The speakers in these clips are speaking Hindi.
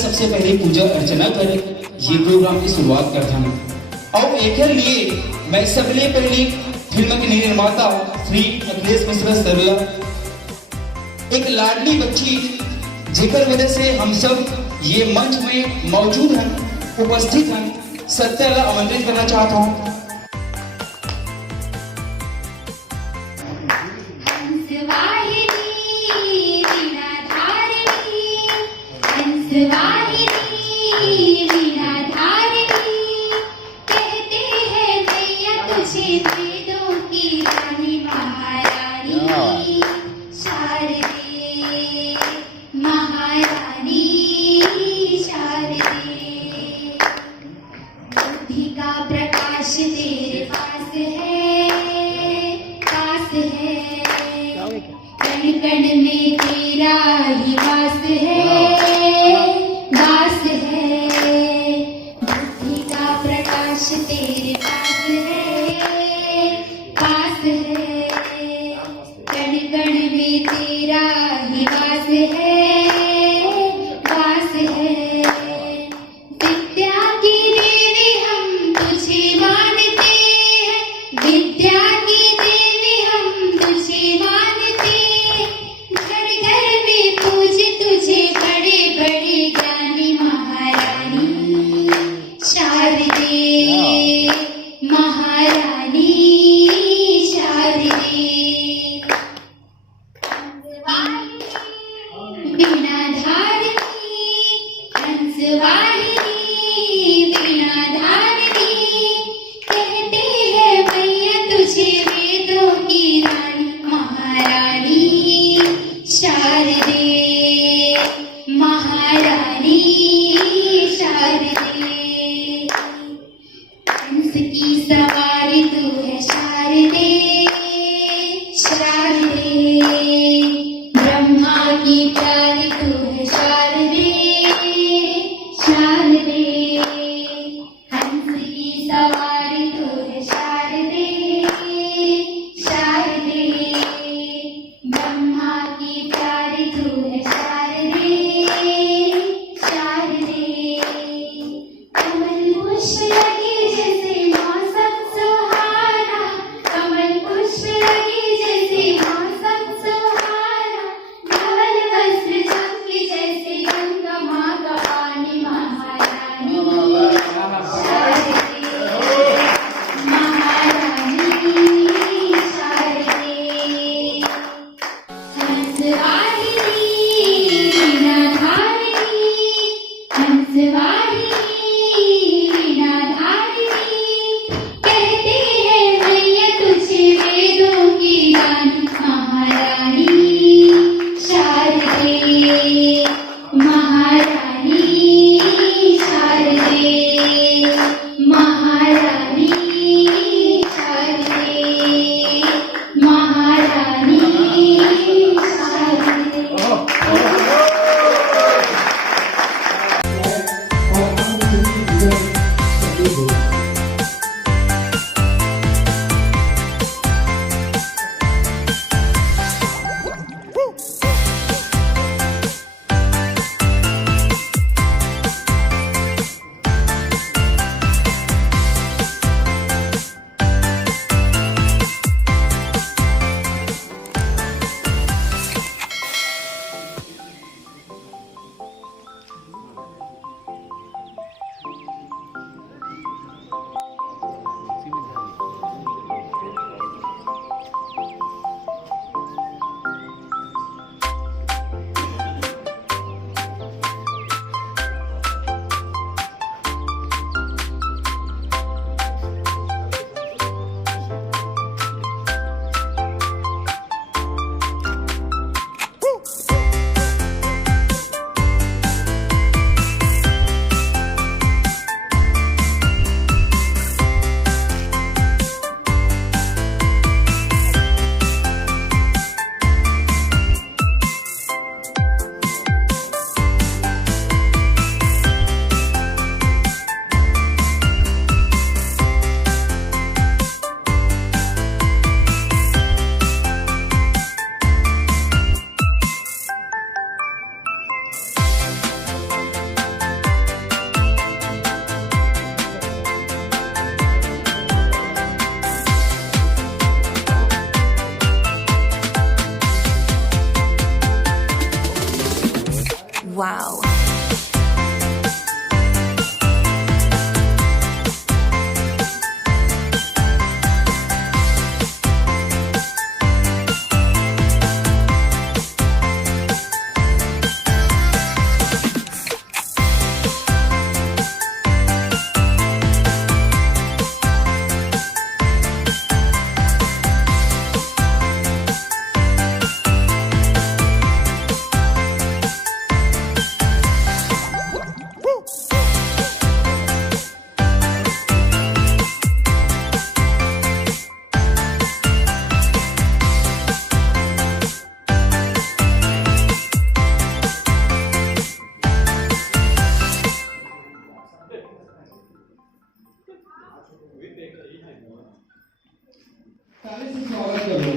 सबसे पहले पूजा अर्चना कर ये प्रोग्राम की शुरुआत करता हूँ। और एक लिए मैं सबले पहले फिल्म के निर्माता श्री अखिलेश मिश्रा सरला एक लाडली बच्ची जेकर वजह से हम सब ये मंच में मौजूद हैं, उपस्थित हैं, सत्याला आमंत्रित करना चाहता हूँ। प्रकाश ताली से स्वागत करो।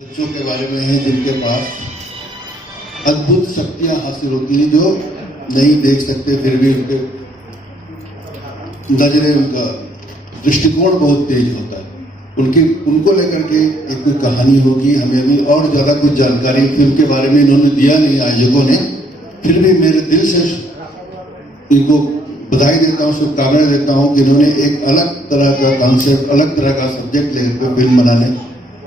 बच्चों के बारे में है जिनके पास अद्भुत शक्तियां हासिल होती हैं, जो नहीं देख सकते फिर भी उनके नजरें, उनका दृष्टिकोण बहुत तेज होता है। उनको लेकर के एक कोई कहानी होगी। हमें भी और ज्यादा कुछ जानकारी फिल्म के बारे में इन्होंने दिया नहीं आयोजकों ने, फिर भी मेरे दिल से इनको बधाई देता हूँ, शुभकामनाएं देता हूँ कि इन्होंने एक अलग तरह का कॉन्सेप्ट, अलग तरह का सब्जेक्ट लेकर फिल्म बनाने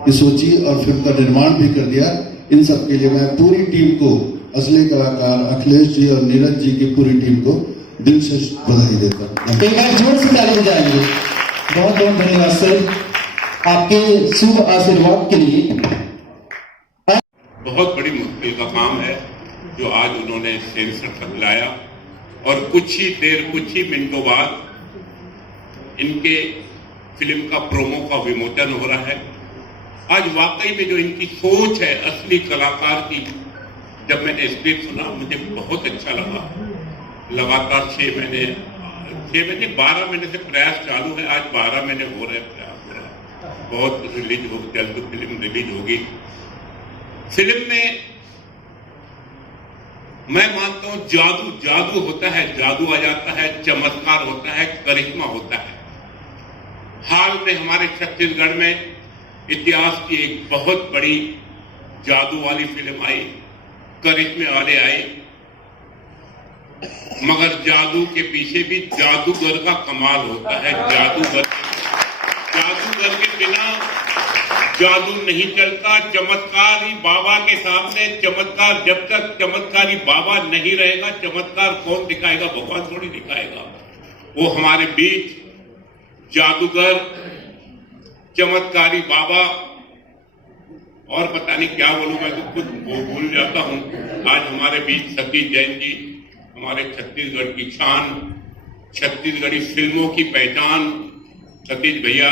की सोची और फिल्म का निर्माण भी कर दिया। इन सब के लिए मैं पूरी टीम को, असली कलाकार अखिलेश जी और नीरज जी की पूरी टीम को दिल से बधाई देता हूँ। एक बार जोर से ताली बजाइए। बहुत बहुत धन्यवाद सर आपके शुभ आशीर्वाद के लिए। बहुत बड़ी मुश्किल का काम है जो आज उन्होंने सेंसर तक लाया और कुछ ही मिनटों बाद इनके फिल्म का प्रोमो का विमोचन हो रहा है। आज वाकई में जो इनकी सोच है असली कलाकार की, जब मैंने स्क्रिप्ट सुना मुझे बहुत अच्छा लगा। लगातार 6 महीने 12 महीने से प्रयास चालू है, आज 12 महीने हो रहे प्रयास हो रहा है। बहुत रिलीज हो, जल्द फिल्म रिलीज होगी। फिल्म में मैं मानता हूं जादू होता है, जादू आ जाता है, चमत्कार होता है, करिश्मा होता है। हाल में हमारे छत्तीसगढ़ में इतिहास की एक बहुत बड़ी जादू वाली फिल्म आई, करिश्मे वाले आई, मगर जादू के पीछे भी जादूगर का कमाल होता है। जादूगर के बिना जादू नहीं चलता। चमत्कारी बाबा के सामने चमत्कार, जब तक चमत्कारी बाबा नहीं रहेगा, चमत्कार कौन दिखाएगा? भगवान थोड़ी दिखाएगा। वो हमारे बीच जादूगर, चमत्कारी बाबा, और पता नहीं क्या बोलूं, मैं तो खुद भूल जाता हूं। आज हमारे बीच सतीश जैन जी, हमारे छत्तीसगढ़ की शान, छत्तीसगढ़ी फिल्मों की पहचान, सतीश भैया।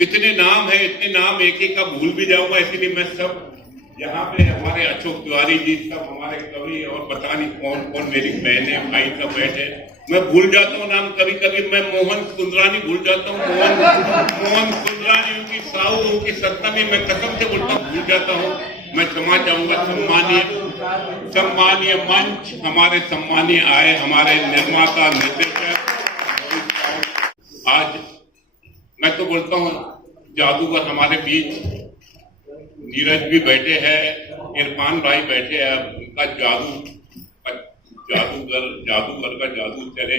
इतने नाम है, इतने नाम एक एक का भूल भी जाऊंगा, इसीलिए मैं सब यहाँ पे हमारे अशोक तिवारी जी, सब हमारे कवि, और पता नहीं कौन कौन मेरी बहने भाई सब बैठे, मैं भूल जाता हूँ नाम कभी कभी। मैं मोहन सुंदरानी भूल जाता हूँ, मोहन सुंदरानी, उनकी साहू, उनकी सत्ता में मैं कसम से भूल जाता हूँ। मैं क्षमा चाहूंगा। सम्मानीय मंच, हमारे सम्मानीय आए हमारे निर्माता निर्देशक। आज मैं तो बोलता हूँ जादूगर हमारे बीच, नीरज भी बैठे हैं, इरफान भाई बैठे हैं। उनका जादूगर का जादू चले,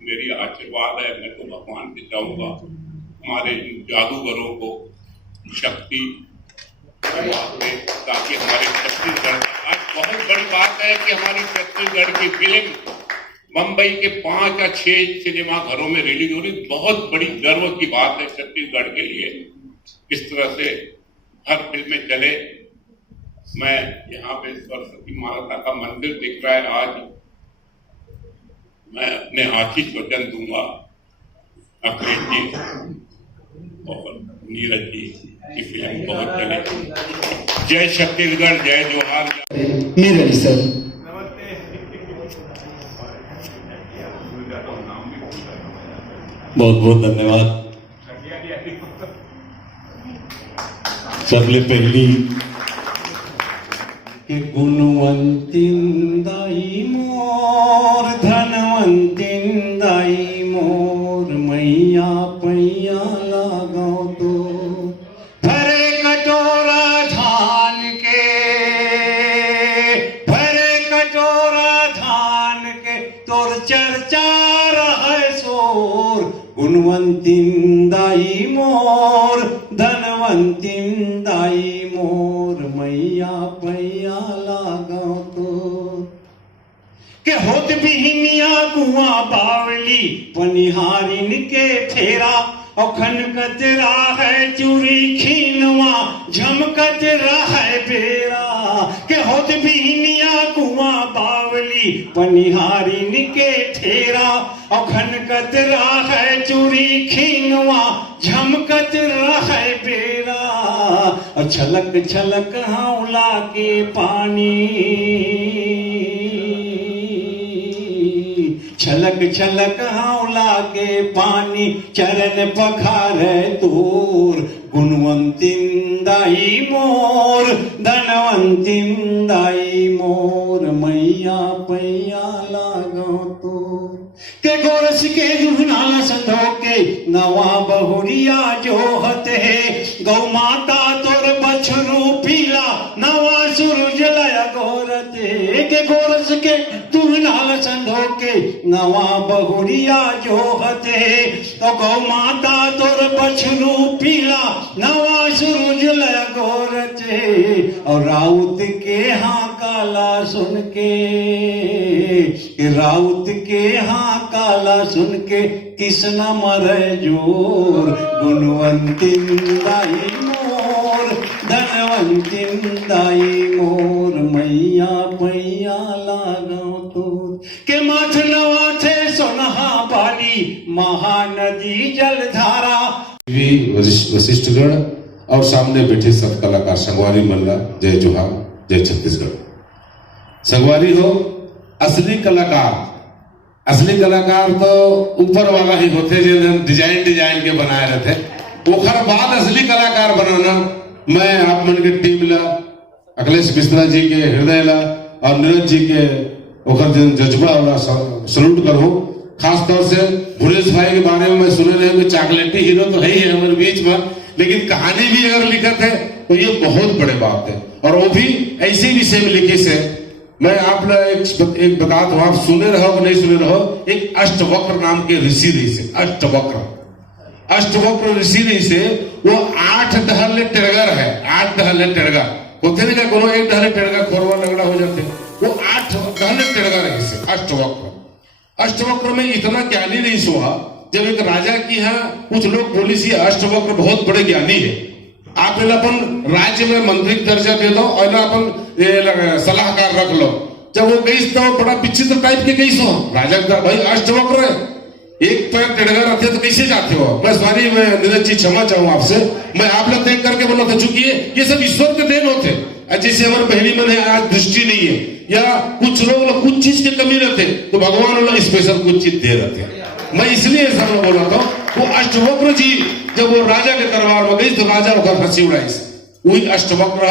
मेरी आशीर्वाद है। मैं तो भगवान से चाहूंगा हमारे जादूगरों को शक्ति, ताकि हमारे छत्तीसगढ़, आज बहुत बड़ी बात है कि हमारी छत्तीसगढ़ की फिल्म मुंबई के 5 या 6 सिनेमा घरों में रिलीज हो रही। बहुत बड़ी गर्व की बात है छत्तीसगढ़ के लिए। इस तरह से हर फिल्में चले। मैं यहाँ पे सरस्वती माता का मंदिर दिख रहा है आज, मैं अपने आशीष वचन दूंगा अखिलेश जी और नीरज जी की फिल्म बहुत चले। जय छत्तीसगढ़, जय जोहार। नीरज सर। बहुत बहुत धन्यवाद। सबले पहली के गुणवंतिन दाई मोर, धनवंतिन दाई मोर, मैया पैया लगाओ तो भरे कटोरा धान के, भरे कटोरा धान के, तोर चर्चा रहे शोर। गुणवंतिन दाई मोर, धनवंतिन दाई मोर, मैया पैया लागो तो के होत बिहनिया कुआं बावली, पनिहारिन के फेरा, अखन कतरा है चूरी खीनवा, झमकत रहे बेरा। के होत बिहनिया कुआं बावली, पनिहारिन के ठेरा, अखन कतरा है चूरी खीनवा, झमकत रहे बेरा। छलक छलक हावला के पानी, छलक छलक छलक हावला के पानी चरण पखारे तोर गुणवंतीन दाई मोर धनवंतीन दाई मोर मैया पैया लागो तो के गोरस के दुहनाला संधो के नवा बहुरिया जोहत है गौ माता तोर बछरू पीला नवा सूरज लया गोरत है के गोरस के दुहनाला संधो के नवा बहुरिया जोहत है तो गौ माता तोर बछरू पीला नवा सूरज लया गोरत है और राउत के हाँ काला सुन के राउत के हाँ काला सुन के किसना मरे जोर गुणवंतीन दाई मोर धनवंतीन दाई मोर मैया पैया लागो तोर के माथ नवा थे सोनहा बाली महानदी जलधारा वशिष्ठगढ़ और सामने बैठे सब कलाकार संगवारी मल्ला जय जोहार जय छत्तीसगढ़। संगवारी हो असली कलाकार तो ऊपर वाला ही होते जो डिजाइन के बनाए रहते ओखर बाद असली कलाकार बनाना मैं आप मन के टीम ला अखिलेश मिश्रा जी के हृदय ला और नीरज जी के ओखर जज्बा वाला सल्यूट करूं। खास तौर से भुलेश भाई के बारे में मैं सुने रहे कि चॉकलेटी हीरो तो है ही है हमारे बीच में, लेकिन कहानी भी अगर लिखत है तो ये बहुत बड़े बात है और वो भी ऐसे विषय में लिखी से मैं आप एक बता दूं, आप सुने रहो कि नहीं सुने रहो, एक अष्टवक्र नाम के ऋषि रही से अष्टवक्र ऋषि रही से वो 8 दहले टेरगर है। 8 दहले टेरगर होते नहीं का कोनो एक दहले टेरगर खोरवा लगड़ा हो जाते, वो 8 दहले टेरगर रही से अष्टवक्र में इतना ज्ञानी नहीं हुआ। जब एक राजा की यहाँ कुछ लोग बोली सी अष्टवक्र बहुत बड़े ज्ञानी है, आप अपन राज्य में मंत्री दर्जा दे दो और अपन सलाहकार रख लो। जब वो गई तो बड़ा विचित्र टाइप के गई सो राजा का भाई अष्टवक्र है, एक पैर टेढ़गा रहते तो कैसे जाते हो। मैं सॉरी, मैं नीरज जी क्षमा चाहूँ आपसे, मैं आप लोग देख करके बोला था चूंकि ये सब ईश्वर के देन होते। जैसे हमारे बहनी मन है आज दृष्टि नहीं है या कुछ लोग कुछ चीज की कमी रहते तो भगवान लोग स्पेशल कुछ चीज दे रहते। मैं इसलिए सब लोग बोला था वो अष्टवक्र जी जब वो राजा के दरबार में गई तो राजा होकर हंसी उड़ाई, वही अष्टवक्र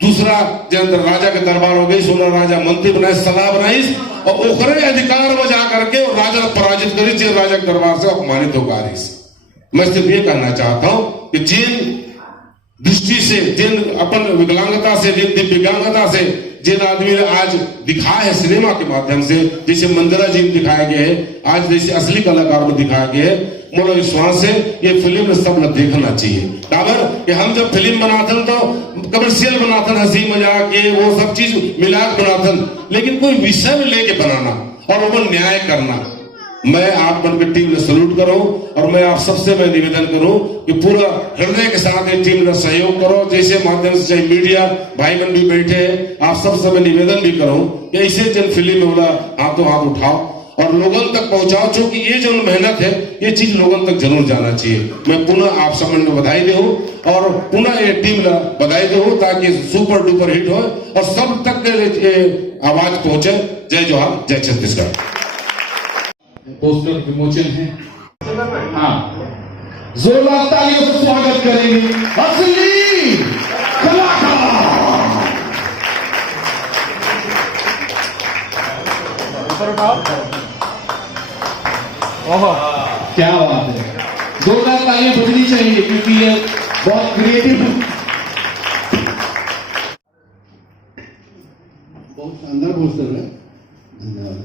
दूसरा जब राजा के दरबार हो गई, 16 राजा मंत्री बनाए, सलाह बनाई और ओखरे अधिकार में जा करके राजा पराजित करी, जिन राजा के दरबार से अपमानित होकर। मैं सिर्फ ये कहना चाहता हूँ कि जिन दृष्टि से, जिन अपन विकलांगता से, जिन दिव्यांगता से जिन आदमी ने आज दिखाया है सिनेमा के माध्यम से, जैसे मंदिरा जी में दिखाया गया है, आज जैसे असली कलाकार में दिखाया गया है, मोला विश्वास है ये फिल्म सब लोग देखना चाहिए। काबर कि हम जब फिल्म बनाथन तो कमर्शियल बनाथन, हंसी मजाक ये वो सब चीज मिला बनाथन, लेकिन कोई विषय में लेके बनाना और वो न्याय करना। मैं आप मन की टीम में सल्यूट करूं और मैं आप सबसे मैं निवेदन करूं कि पूरा हृदय के साथ ये टीम में सहयोग करो। जैसे माध्यम से चाहे मीडिया भाई बहन भी बैठे हैं, आप सबसे मैं निवेदन भी करूं कि ऐसे जन फिल्म होला हाथों हाथ उठाओ और लोगों तक पहुंचाओ, क्योंकि ये जो मेहनत है ये चीज लोगों तक जरूर जाना चाहिए। मैं पुनः आप सब को बधाई दे और पुनः ये टीम बधाई दे ताकि सुपर डुपर हिट हो और सब तक आवाज पहुंचे। जय जोहार, जय छत्तीसगढ़। पोस्टर विमोचन है। हाँ, जोरदार तालियों से स्वागत करेंगे असली कलाकार। क्या बात है, जोरदार तालियां बजनी चाहिए क्योंकि ये बहुत क्रिएटिव, बहुत शानदार पोस्टर है। धन्यवाद।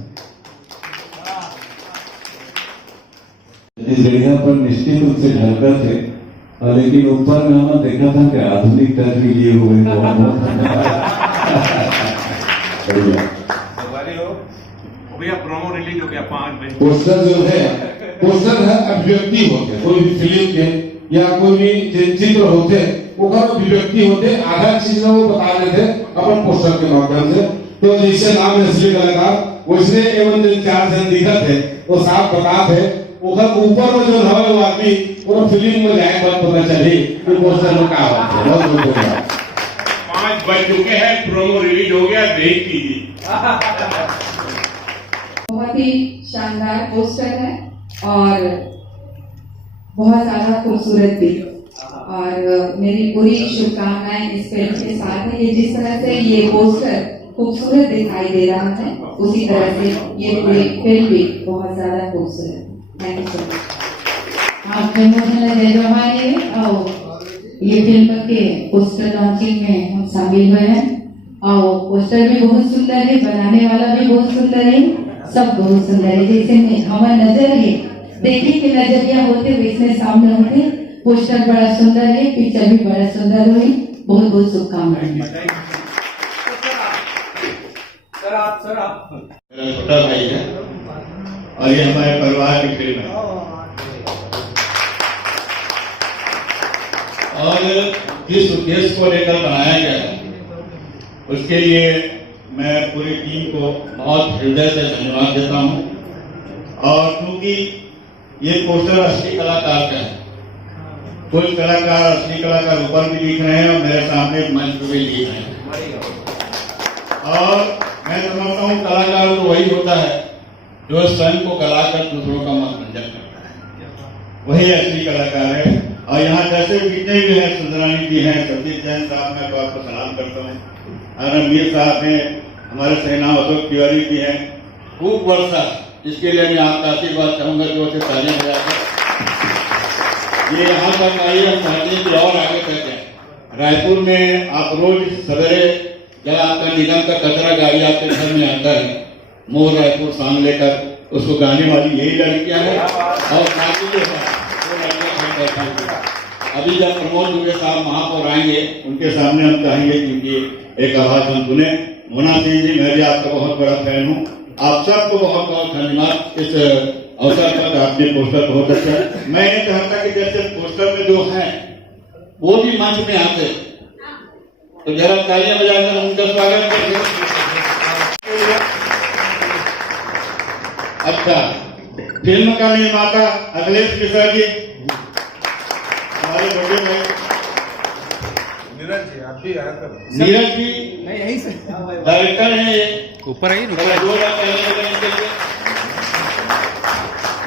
जगह पर निश्चित रूप से ढलकर थे, लेकिन ऊपर में हमने देखा था कि आधुनिक टच भी लिए हुए प्रोमो रिलीज हो गया 5 बजे। पोस्टर जो है, पोस्टर है अभिव्यक्ति होते, कोई भी फिल्म के या कोई भी चित्र होते वो अभिव्यक्ति होते, आधा चीज वो बता देते अपन पोस्टर के माध्यम से। तो जैसे नाम है असली कलाकार, वैसे एवं जो 4 जन दिखत है वो साफ बता थे ऊपर में जो है वो आदमी वो फिल्म में जाए बात पता चली कि पोस्टर में क्या बात है। बहुत बहुत धन्यवाद। 5 बज चुके हैं, प्रोमो रिलीज हो गया, देख लीजिए। बहुत ही शानदार पोस्टर है और बहुत ज्यादा खूबसूरत भी, और मेरी पूरी शुभकामनाएं इस फिल्म के साथ है। ये जिस तरह से ये पोस्टर खूबसूरत दिखाई दे रहा है, उसी तरह से ये पूरी फिल्म भी बहुत ज्यादा खूबसूरत है। Thank you so much. ये फिल्म के पोस्टर लॉन्चिंग में हम शामिल हुए हैं और पोस्टर भी बहुत सुंदर है, बनाने वाला भी बहुत सुंदर है, सब बहुत सुंदर है। जैसे हमारा नजर है, देखने के नजरिया होते वैसे सामने होते। पोस्टर बड़ा सुंदर है, पिक्चर भी बड़ा सुंदर हुई। बहुत बहुत शुभकामनाएं। मेरा छोटा भाई है और ये हमारे परिवार की फिल्म है, और जिस उद्देश्य को लेकर बनाया गया है उसके लिए मैं पूरी टीम को बहुत हृदय से धन्यवाद देता हूं। और क्योंकि ये पोस्टर असली कलाकार का है, कुछ कलाकार असली कलाकार ऊपर भी दिख रहे हैं और मेरे सामने मंच पर भी दिख रहे हैं। और मैं समझता हूँ कलाकार तो वही होता है जो स्वयं को गलाकर दूसरों का मनोरंजन करता है, वही असली कलाकार है। और यहाँ जैसे जितने भी हैं, सुंदरानी जी हैं, सतीश जैन साहब, मैं तो आपको सलाम करता हूँ। रणवीर साहब हैं, हमारे सेनाव अशोक तिवारी जी हैं। खूब वर्षा, इसके लिए मैं आपका आशीर्वाद चाहूंगा जो से तालियां बजाकर ये यहाँ तक आई। हम चाहते हैं कि और आगे तक जाए। रायपुर में आप रोज सवेरे जब आपका निगम का कचरा गाड़ी आपके घर में आता है, मोर रायपुर सांग लेकर, उसको गाने वाली यही लड़कियां हैं और बाकी जो है वो लड़कियां। अभी जब प्रमोद दुबे साहब महापौर आएंगे, उनके सामने हम चाहेंगे क्योंकि एक आवाज हम सुने। मोना सिंह जी, मैं भी आपका बहुत बड़ा फैन हूँ। आप सबको बहुत बहुत धन्यवाद। इस अवसर पर आपने पोस्टर बहुत अच्छा है। मैं ये चाहता कि जैसे पोस्टर में जो है वो भी मंच में आते, तो जरा तालियां बजाकर उनका स्वागत करें। अच्छा, फिल्म का निर्माता अखिलेश मिश्रा जी, हमारे बड़े भाई नीरज जी नहीं यही से डायरेक्टर है, ऊपर ही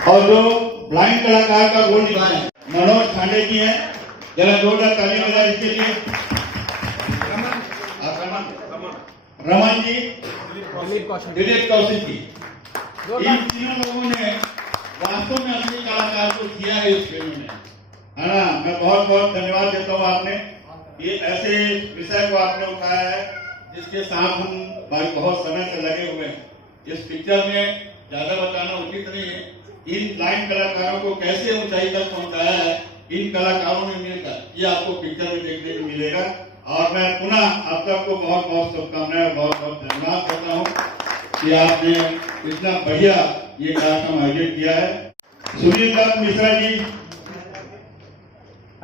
और जो ब्लाइंड कलाकार का रोल निभाए मनोज खांडे जी हैं, जरा जोरदार तालियां बजाएं इसके लिए। रमन जी, दिलीप कौशिक जी, इन तीनों लोगों ने वास्तव में असली कलाकार को किया है इस फिल्म में, है ना। मैं बहुत बहुत धन्यवाद देता हूँ। आपने ये ऐसे विषय को आपने उठाया है जिसके साथ हम बहुत समय से लगे हुए हैं। इस पिक्चर में ज्यादा बताना उचित नहीं है। इन ब्लाइंड कलाकारों को कैसे ऊंचाई तक पहुंचाया है इन कलाकारों ने मिलकर, ये आपको पिक्चर में देखने को मिलेगा। और मैं पुनः आप सबको बहुत बहुत शुभकामनाएं, बहुत बहुत धन्यवाद करता हूँ कि आपने इतना बढ़िया ये कार्यक्रम आयोजित किया है। सुनील दत्त मिश्रा जी,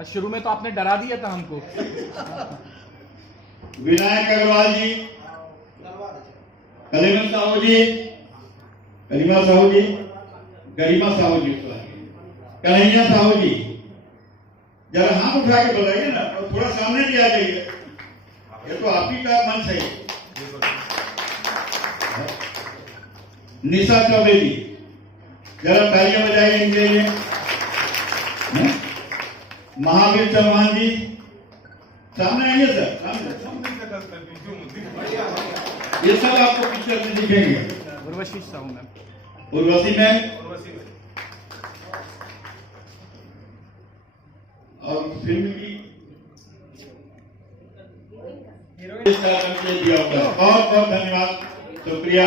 शुरू में तो आपने डरा दिया था हमको। विनायक अग्रवाल जी, कलीमा साहू जी, गरिमा साहू जी, कन्हैया साहू जी, जरा हाथ उठा के बताइए ना, और थोड़ा सामने भी आ जाइए, ये तो आप ही का मंच है। निशा चौबे जी, जरा तालियां बजाइए इनके लिए। महावीर चौहान जी, सामने आइए सर, सामने। ये सब आपको पिक्चर में दिखेंगे। उर्वशी साहू मैम, उर्वशी मैम, और फिल्म की इस कार्यक्रम के लिए दिया हुआ है। बहुत बहुत धन्यवाद, शुक्रिया।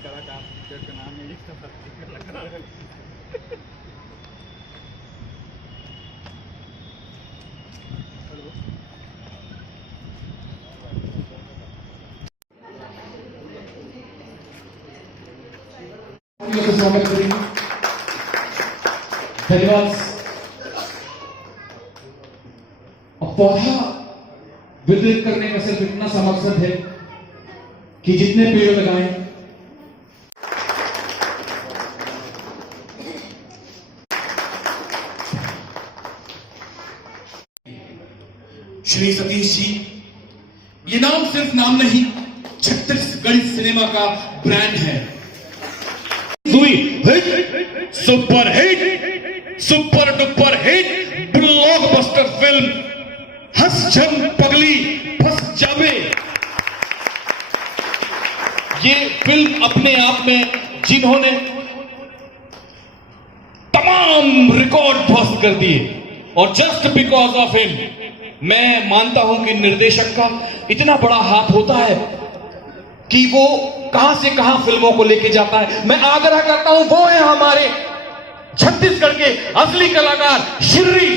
कलाकार का नाम है स्वागत करेंगे। धन्यवाद। अफवाह वितरित करने का सिर्फ इतना सा मकसद है कि जितने पेड़ लगाएं श्री सतीश जी, ये नाम सिर्फ नाम नहीं, छत्तीसगढ़ सिनेमा का ब्रांड है। Hit, super hit, super duper hit, blockbuster film हंस जम पगली फंस जावे। ये फिल्म अपने आप में जिन्होंने तमाम रिकॉर्ड ध्वस्त कर दिए और जस्ट बिकॉज ऑफ हिम मैं मानता हूं कि निर्देशक का इतना बड़ा हाथ होता है कि वो कहां से कहां फिल्मों को लेके जाता है। मैं आग्रह करता हूं, वो है हमारे छत्तीसगढ़ के असली कलाकार श्री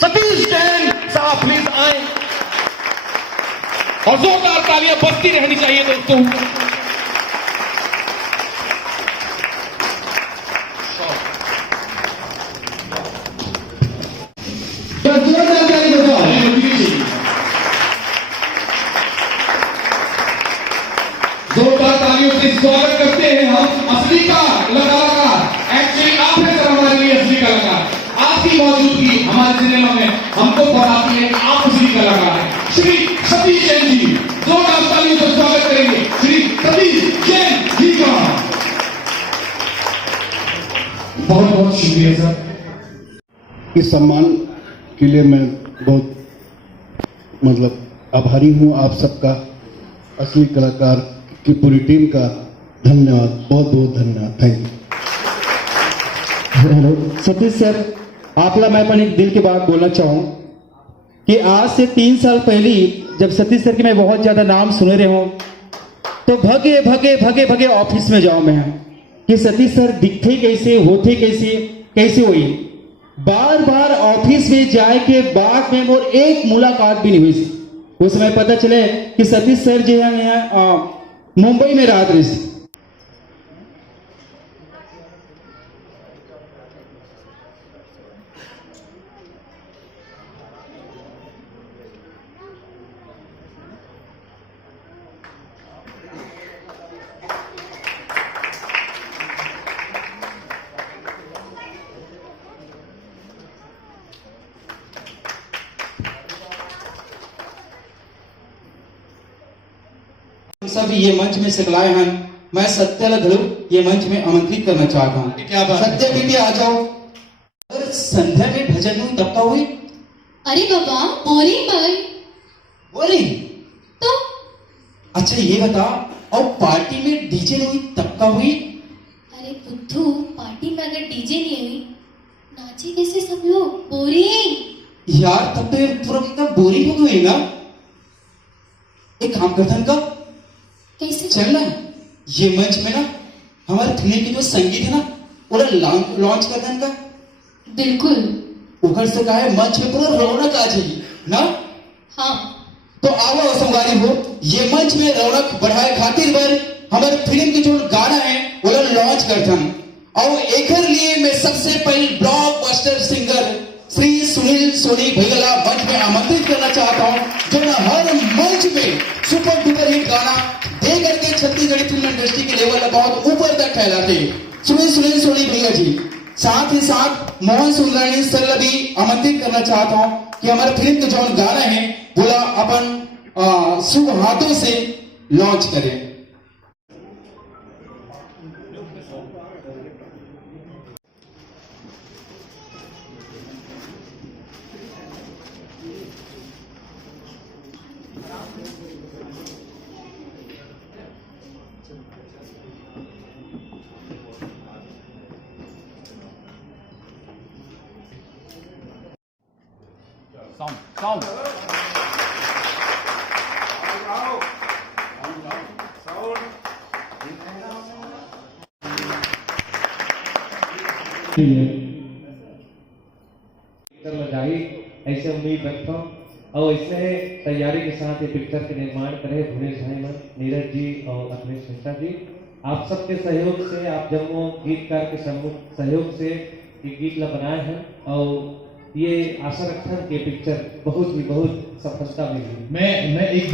सतीश जैन साहब, प्लीज आए और जोरदार तालियां बजती रहनी चाहिए दोस्तों। जोरदार ताली बजाओ। जोरदार तालियों से स्वागत करते हैं हम असली का कलाकार। एक्चुअली आप हैं सर हमारे लिए असली कलाकार। आपकी मौजूदगी हमारे सिनेमा में हमको बताती है कि आप असली कलाकार हैं। श्री सतीश जैन जी, जोरदार तालियों से स्वागत करेंगे श्री सतीश जैन जी का। बहुत बहुत शुक्रिया सर। इस सम्मान के लिए मैं बहुत आभारी हूं आप सबका, असली कलाकार की पूरी टीम का धन्यवाद, बहुत बहुत धन्यवाद, thank you. Hello Satish sir, आपला मैं पण एक दिल की बात बोलना चाहूँ कि आज से 3 साल पहले जब सतीश सर के मैं बहुत ज्यादा नाम सुने रहे हूँ तो भगे भगे भगे भगे ऑफिस में जाऊं मैं कि सतीश सर दिखते कैसे, होते कैसे, कैसे हुई। बार बार ऑफिस में जाए के बाद में मोर एक मुलाकात भी नहीं हुई। उस समय पता चले कि सतीश सर जो है मुंबई में रात रही। सब ये मंच में सिखलाए हैं। मैं सत्य धड़ू ये मंच में आमंत्रित करना चाहता हूँ। क्या बात? सत्य बेटी आ जाओ। अगर संध्या में भजन हुई तब का हुई? अरे बाबा बोरिंग भाई। बोरिंग? तो अच्छा ये बता, और पार्टी में डीजे हुई तब का हुई? अरे बुद्धू, पार्टी में अगर डीजे नहीं हुई नाचे कैसे सब लोग? बोरिंग यार, तब तो पूरा एकदम बोरिंग हो गई ना। एक काम करता का कैसे चल ना, ये मंच में ना हमारे फिल्म की जो संगीत है ना पूरा लॉन्च कर देने का। बिल्कुल। उधर से कहा है मंच में पूरा रौनक आ जाएगी ना। हाँ तो आओ संगारी हो, ये मंच में रौनक बढ़ाए खातिर बर हमारे फिल्म की जो गाना है वो लॉन्च करता हूँ। और एक लिए मैं सबसे पहले ब्लॉकबस्टर सिंगर श्री सुनील सोनी भैया मंच में आमंत्रित करना चाहता हूँ, जो ना हर मंच में सुपर डुपर हिट गाना दे करके छत्तीसगढ़ी फिल्म इंडस्ट्री के लेवल बहुत ऊपर तक फैलाते हैं। सुनील सोनी भैया जी, साथ ही साथ मोहन सुंदरानी सर भी आमंत्रित करना चाहता हूँ कि हमारे फिल्म के जो गाना है बोला अपन शुभ हाथों से लॉन्च करें। साउंड लगाई ऐसे उम्मीद रखता हूँ और इससे तैयारी के साथ ये पिक्चर के निर्माण करे भुवनेश भाई मन, नीरज जी और अखिलेश मिश्रा जी। आप सबके सहयोग से, आप जम्मू गीतकार के सहयोग से ये गीत ला बनाए हैं और ये आशा रखता हूँ कि पिक्चर बहुत ही बहुत सफलता मिली। मैं एक